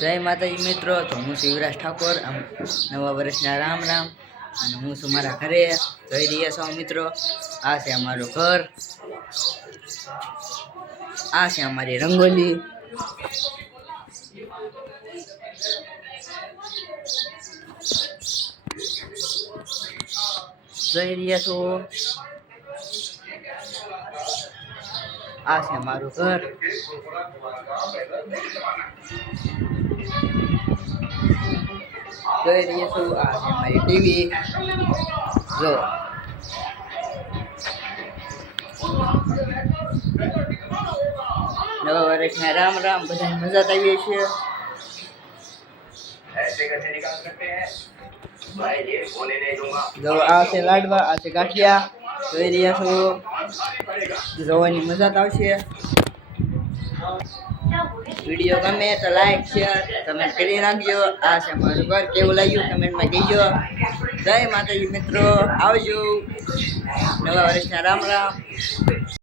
જય માતાજી મિત્રો, તો હું છું યુવરાજ ઠાકોર. નવા વર્ષના રામ રામ. અને હું છું મારા ઘરે. જોઈ રહ્યા છો મિત્રો, આ છે અમારું ઘર, આ છે અમારી રંગોલી. જોઈ રહ્યા છો, આ છે મારું ઘર. જોઈ રહ્યા છો, આ છે મારી ટીવી. જો નવા વર્ષના રામ રામ. બધાને મજા આવી છે. જો આ છે લાડવા, આ છે ગાંઠિયા. જોઈ રહ્યા છો, જોવાની મજા આવશે. વિડીયો ગમે તો લાઈક શેર કમેન્ટ કરી નાખજો. આ છે મારું ઘર, કેવું લાગ્યું કમેન્ટમાં કહેજો. જય માતાજી મિત્રો, આવજો. નવા વર્ષના રામ રામ.